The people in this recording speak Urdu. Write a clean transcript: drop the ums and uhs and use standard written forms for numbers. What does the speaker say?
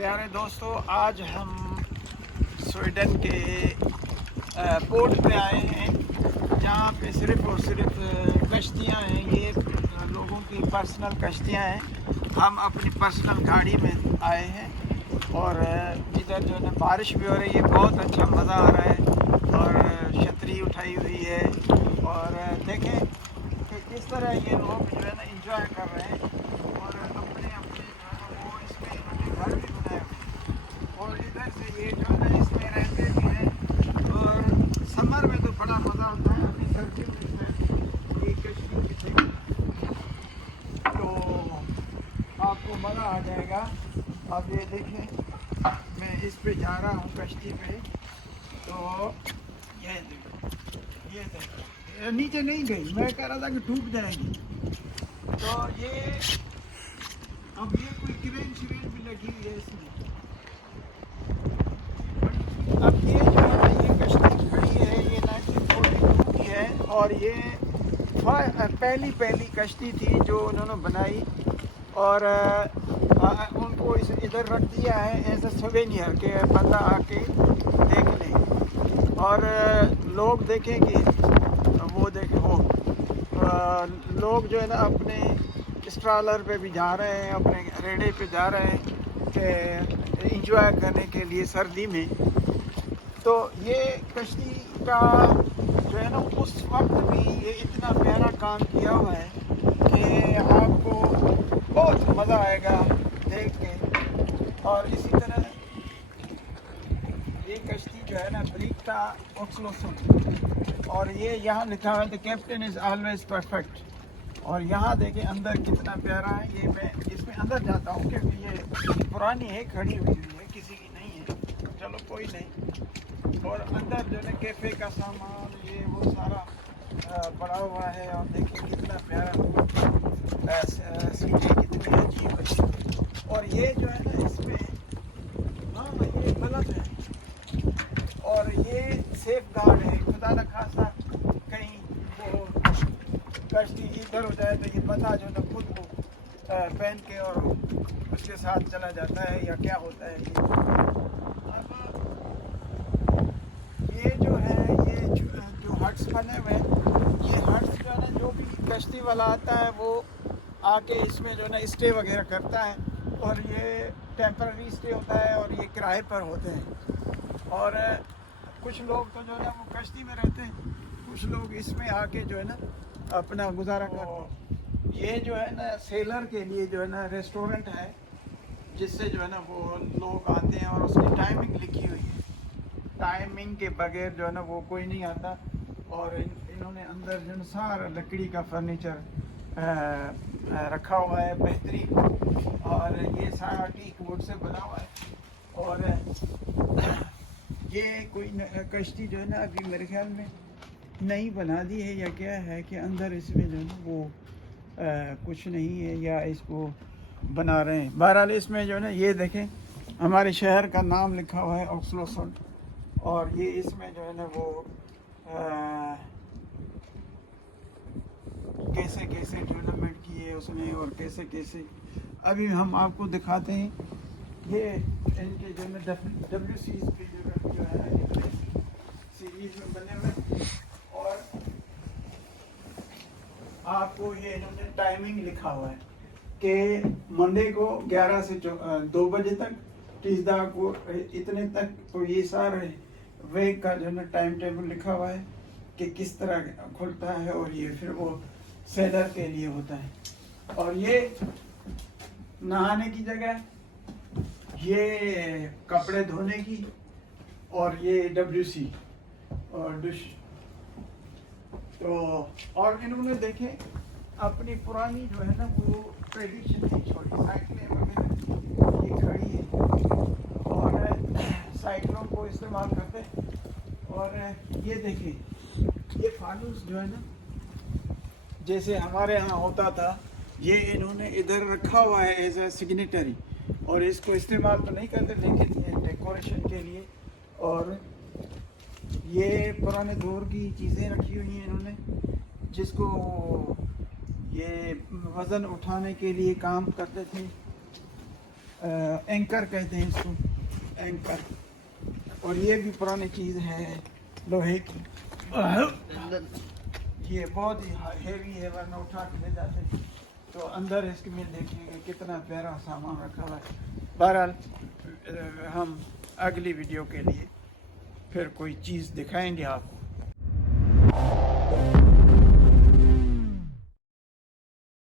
پیارے دوستو، آج ہم سویڈن کے پورٹ پہ آئے ہیں جہاں پہ صرف اور صرف کشتیاں ہیں. یہ لوگوں کی پرسنل کشتیاں ہیں. ہم اپنی پرسنل گاڑی میں آئے ہیں اور ادھر جو ہے بارش بھی ہو رہی ہے. بہت اچھا مزہ آ رہا ہے اور چھتری اٹھائی ہوئی ہے اور دیکھیں کہ کس طرح یہ لوگ جو ہے نا انجوائے کر رہے ہیں اور اپنے جو ہے نا وہ اس میں انہوں نے گھر بھی بنائے ہوئے ہیں اور ادھر سے یہ جو ہے نا اس میں رہتے بھی ہیں. اور سمر میں تو بڑا مزہ آتا ہے. ابھی سردیوں میں یہ کشتی کی دیکھیں تو آپ کو مزہ آ جائے گا. اب یہ دیکھیں میں اس پہ جا رہا ہوں کشتی پہ تو یہ دیکھیں نیچے نہیں گئی. میں کہہ رہا تھا کہ ڈوب جائیں گی. تو یہ اب یہ کوئی کرین شرین بھی لگی ہوئی ہے اس میں. اب یہ جو ہے نا یہ کشتی کھڑی ہے. یہ 1942 کی ہے اور یہ پہلی کشتی تھی جو انہوں نے بنائی اور ان کو ادھر رکھ دیا ہے ایز اے سوینئر کہ بندہ آ کے دیکھ لیں. اور لوگ دیکھیں کہ وہ دیکھیں وہ لوگ جو ہے نا اپنے اسٹرالر پہ بھی جا رہے ہیں, اپنے ریڑے پہ جا رہے ہیں کہ انجوائے کرنے کے لیے سردی میں. تو یہ کشتی کا جو ہے نا اس وقت بھی یہ اتنا پیارا کام کیا ہوا ہے کہ آپ کو بہت مزہ آئے گا دیکھ کے. اور اسی طرح یہ کشتی جو ہے نا بریکٹا اوکسلوسن اور یہ یہاں لکھا ہوا ہے the captain is always perfect. اور یہاں دیکھیں اندر کتنا پیارا ہے. یہ میں اس میں اندر جاتا ہوں کیونکہ یہ پرانی ہے, کھڑی ہوئی ہے, کسی کی نہیں ہے. چلو کوئی نہیں. اور اندر جو ہے کیفے کا سامان یہ وہ سارا پڑا ہوا ہے. اور دیکھیں کتنا پیارا سیٹیں کتنی عجیب ہے. اور یہ جو ہے نا اس میں یہ غلط ہے اور یہ سیف گارڈ ہے. خدا نہ خاصا کہیں وہ کشتی ادھر ہو جائے تو یہ بندہ جو ہے نا خود کو پہن کے اور اس کے ساتھ چلا جاتا ہے یا کیا ہوتا ہے. یہ جو ہے یہ جو ہٹس بنے ہوئے ہیں یہ ہٹس جو ہے نا جو بھی کشتی والا آتا ہے وہ آ کے اس میں جو ہے نا اسٹے وغیرہ کرتا ہے. اور یہ ٹیمپرری اسٹے ہوتا ہے اور یہ کرائے پر ہوتے ہیں. اور کچھ لوگ تو جو ہے نا وہ کشتی میں رہتے ہیں, کچھ لوگ اس میں آ کے جو ہے نا اپنا گزارا کرتے ہیں. یہ جو ہے نا سیلر کے لیے جو ہے نا ریسٹورنٹ ہے جس سے جو ہے نا وہ لوگ آتے ہیں اور اس کی ٹائمنگ لکھی ہوئی ہے. ٹائمنگ کے بغیر جو ہے نا وہ کوئی نہیں آتا. اور انہوں نے اندر جو ہے سارا لکڑی کا فرنیچر رکھا ہوا ہے بہترین. اور یہ سارا ٹیک ووڈ سے بنا ہوا ہے. اور یہ کوئی کشتی جو ہے نا ابھی میرے خیال میں نئی بنا دی ہے یا کیا ہے کہ اندر اس میں جو ہے نا وہ کچھ نہیں ہے یا اس کو بنا رہے ہیں. بہرحال اس میں جو ہے نا یہ دیکھیں ہمارے شہر کا نام لکھا ہوا ہے اوکسلوسن. اور یہ اس میں جو ہے نا وہ کیسے کیسے ڈیولپمنٹ کیے اس نے اور کیسے کیسے ابھی ہم آپ کو دکھاتے ہیں. یہ ان کے جو ہے ڈبلیو سیز کے جو ہے سیریز میں بنے ہوئے. اور آپ کو یہ انہوں نے ٹائمنگ لکھا ہوا ہے کہ منڈے کو 11 سے 2 بجے تک, ٹیوزڈے کو اتنے تک. تو یہ سارے ویک کا جو ہے نا ٹائم ٹیبل لکھا ہوا ہے کہ کس طرح کھلتا ہے. اور یہ پھر وہ سیلر کے لیے ہوتا ہے. اور یہ نہانے کی جگہ, یہ کپڑے دھونے کی, اور یہ ڈبلیو سی اور ڈش. تو اور انہوں نے دیکھیں اپنی پرانی جو ہے نا وہ ٹریڈیشن نہیں چھوڑی. سائیکلیں وغیرہ یہ کھڑی ہے اور سائیکلوں کو استعمال کرتے. اور یہ دیکھیں یہ فانوس جو ہے نا جیسے ہمارے ہاں ہوتا تھا یہ انہوں نے ادھر رکھا ہوا ہے ایز اے سگنیٹری. اور اس کو استعمال تو نہیں کرتے لیکن یہ ڈیکوریشن کے لیے. اور یہ پرانے دور کی چیزیں رکھی ہوئی ہیں انہوں نے جس کو یہ وزن اٹھانے کے لیے کام کرتے تھے. اینکر کہتے ہیں اس کو، اینکر. اور یہ بھی پرانی چیز ہے لوہے کی. یہ بہت ہی ہیوی ہے ورنہ اٹھا کے لے جاتے. تو اندر اس میں دیکھیں گے کتنا پیارا سامان رکھا ہوا ہے. بہرحال ہم اگلی ویڈیو کے لیے پھر کوئی چیز دکھائیں گے آپ کو.